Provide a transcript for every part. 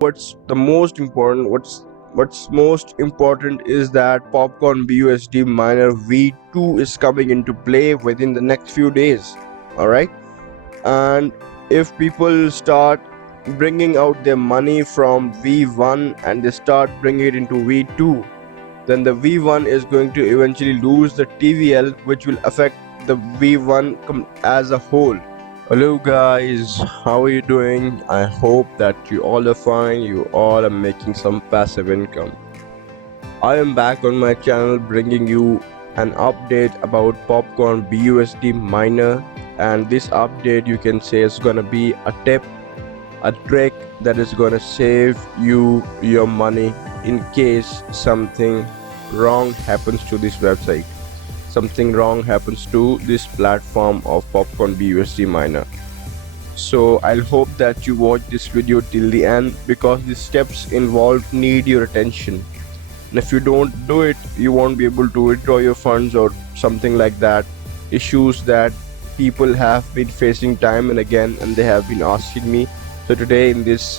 what's most important is that Popcorn BUSD miner V2 is coming into play within the next few days. Alright, and if people start bringing out their money from V1 and they start bringing it into V2, then the V1 is going to eventually lose the TVL, which will affect the V1 as a whole. Hello guys, how are you doing? I hope that you all are fine, you all are making some passive income. I am back on my channel bringing you an update about Popcorn BUSD miner, and this update you can say is gonna be a tip, a trick that is gonna save you your money in case something wrong happens to this website, something wrong happens to this platform of Popcorn BUSD miner. So I'll hope that you watch this video till the end, because the steps involved need your attention, and if you don't do it, you won't be able to withdraw your funds or something like that. Issues that people have been facing time and again, and they have been asking me. So today in this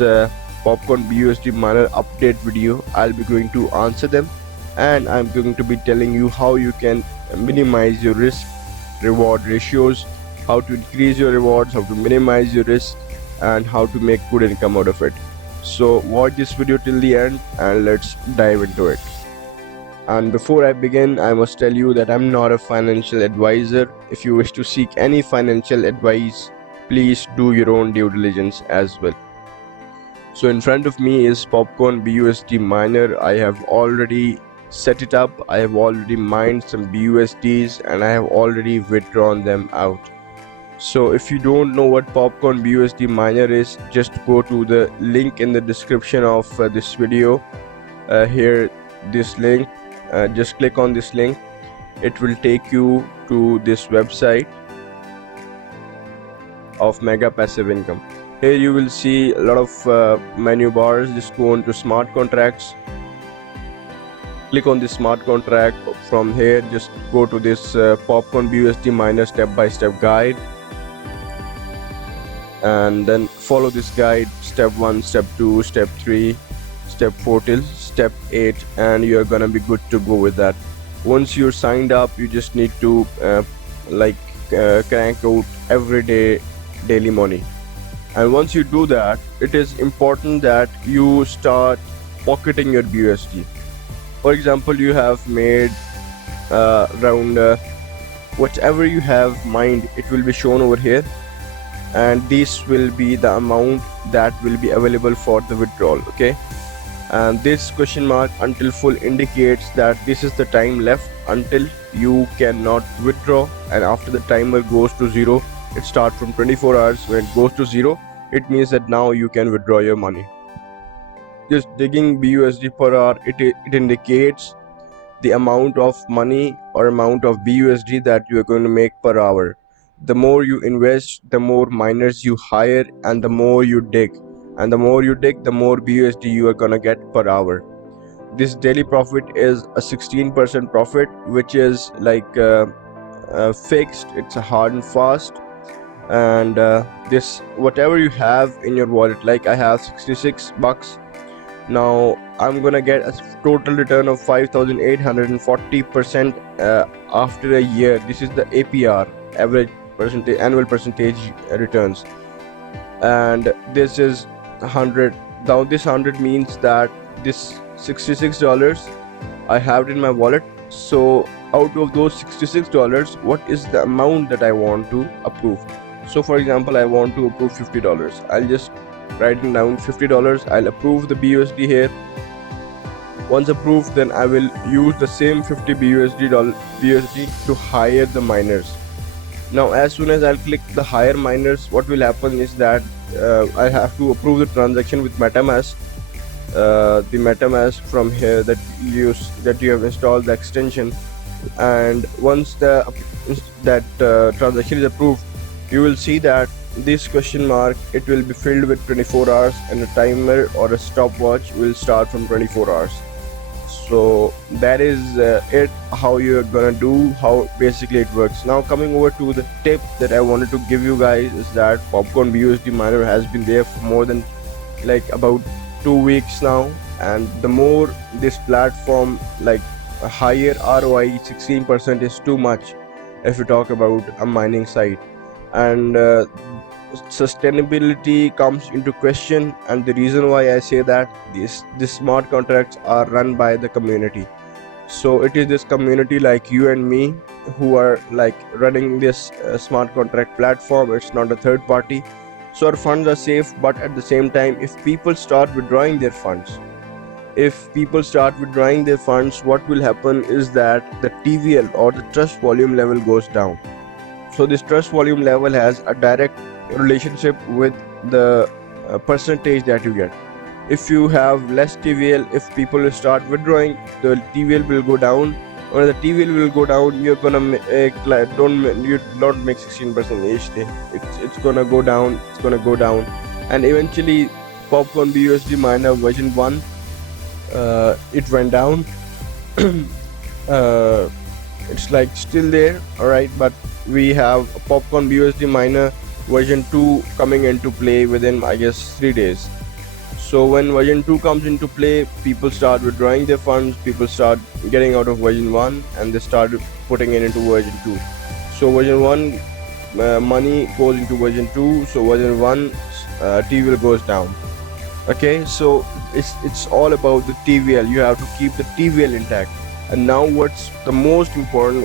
Popcorn BUSD miner update video, I'll be going to answer them, and I'm going to be telling you how you can minimize your risk reward ratios, how to increase your rewards, how to minimize your risk, and how to make good income out of it. So watch this video till the end and let's dive into it. And before I begin, I must tell you that I'm not a financial advisor. If you wish to seek any financial advice, please do your own due diligence as well. So in front of me is Popcorn BUSD miner. I have already set it up, I have already mined some BUSDs, and I have already withdrawn them out. So if you don't know what Popcorn BUSD miner is, just go to the link in the description of this video. Here, this link, just click on this link. It will take you to this website of Mega Passive Income. Here you will see a lot of menu bars. Just go into smart contracts, click on this smart contract. From here, just go to this Popcorn BUSD miner step-by-step guide, and then follow this guide, step 1, step 2, step 3, step 4 till step 8, and you're gonna be good to go with that. Once you're signed up, you just need to crank out every day daily money. And once you do that, it is important that you start pocketing your BUSD. For example, you have made around whatever you have mined, it will be shown over here, and this will be the amount that will be available for the withdrawal. Okay, and this question mark until full indicates that this is the time left until you cannot withdraw, and after the timer goes to 0, it starts from 24 hours. When it goes to 0, it means that now you can withdraw your money. Just digging BUSD per hour, it indicates the amount of money or amount of BUSD that you are going to make per hour. The more you invest, the more miners you hire, and the more you dig, and the more you dig, the more BUSD you are gonna get per hour. This daily profit is a 16% profit, which is fixed. It's a hard and fast. And this, whatever you have in your wallet, like I have 66 bucks. Now I'm gonna get a total return of 5,840% after a year. This is the APR, average percentage, annual percentage returns, and this is 100. Now this 100 means that this $66 I have it in my wallet. So out of those $66, what is the amount that I want to approve? So for example, I want to approve $50. I'll just write it down, $50. I'll approve the BUSD here. Once approved, then I will use the same 50 BUSD to hire the miners. Now as soon as I'll click the hire miners, what will happen is that I have to approve the transaction with MetaMask. The MetaMask from here that you have installed the extension, and once that transaction is approved, you will see that this question mark, it will be filled with 24 hours, and a timer or a stopwatch will start from 24 hours. So that is it, how you're gonna do, how basically it works. Now coming over to the tip that I wanted to give you guys is that Popcorn BUSD miner has been there for more than about 2 weeks now, and the more this platform, like a higher ROI, 16% is too much if you talk about a mining site. And sustainability comes into question, and the reason why I say that, these smart contracts are run by the community. So it is this community like you and me who are like running this smart contract platform. It's not a third party, so our funds are safe. But at the same time, if people start withdrawing their funds, what will happen is that the TVL, or the trust volume level, goes down. So this trust volume level has a direct relationship with the percentage that you get. If you have less TVL, if people will start withdrawing, the TVL will go down. When the TVL will go down, you're gonna make you don't make 16% each day. It's gonna go down. And eventually, Popcorn BUSD miner version 1, it went down. uh, it's like still there, alright, but we have a Popcorn BUSD miner version 2 coming into play within, I guess, 3 days. So when version 2 comes into play, people start withdrawing their funds, people start getting out of version 1, and they start putting it into version 2. So version 1 money goes into version 2, so version 1 TVL goes down. Okay, so it's all about the TVL. You have to keep the TVL intact. And now what's most important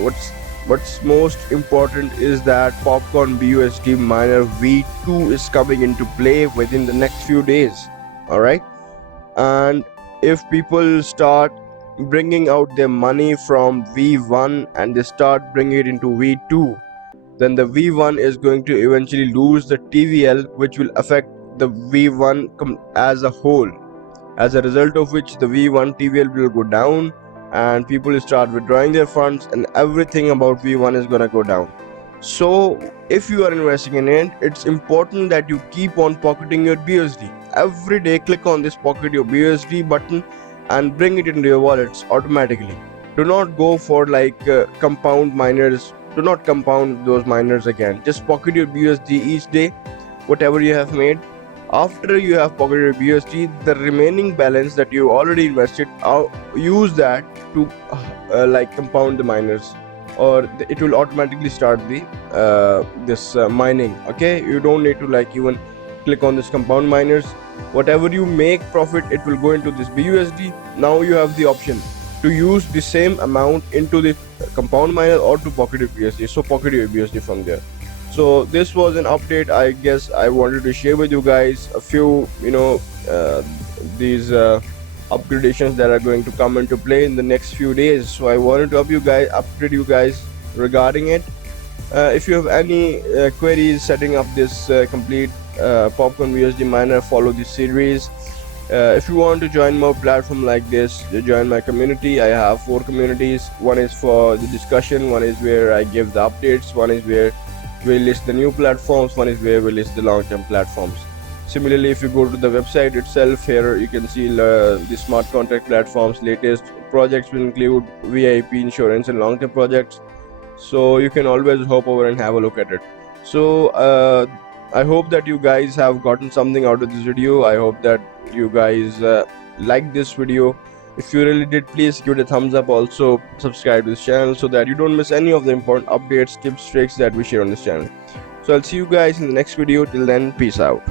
is that Popcorn BUSD miner V2 is coming into play within the next few days. Alright, and if people start bringing out their money from V1 and they start bringing it into V2, then the V1 is going to eventually lose the TVL, which will affect the V1 as a whole, as a result of which the V1 TVL will go down, and people will start withdrawing their funds, and everything about V1 is gonna go down. So if you are investing in it, it's important that you keep on pocketing your BUSD. Every day click on this pocket your BUSD button and bring it into your wallets automatically. Do not go for like compound miners. Do not compound those miners again. Just pocket your BUSD each day, whatever you have made. After you have pocketed your BUSD, the remaining balance that you already invested, use that to like compound the miners, or it will automatically start the mining. Okay, you don't need to like even click on this compound miners. Whatever you make profit, it will go into this BUSD. Now you have the option to use the same amount into the compound miner or to pocket your BUSD. So pocket your BUSD from there. So this was an update. I guess I wanted to share with you guys a few these upgradations that are going to come into play in the next few days. So I wanted to update you guys regarding it. If you have any queries setting up this complete Popcorn BUSD miner, follow this series. If you want to join more platform like this, join my community. I have 4 communities. One is for the discussion, one is where I give the updates, one is where we list the new platforms, one is where we list the long-term platforms. Similarly, if you go to the website itself, here you can see the smart contract platforms. Latest projects will include VIP, insurance, and long-term projects. So you can always hop over and have a look at it. So I hope that you guys have gotten something out of this video. I hope that you guys like this video. If you really did, please give it a thumbs up. Also subscribe to this channel so that you don't miss any of the important updates, tips, tricks that we share on this channel. So I'll see you guys in the next video. Till then, peace out.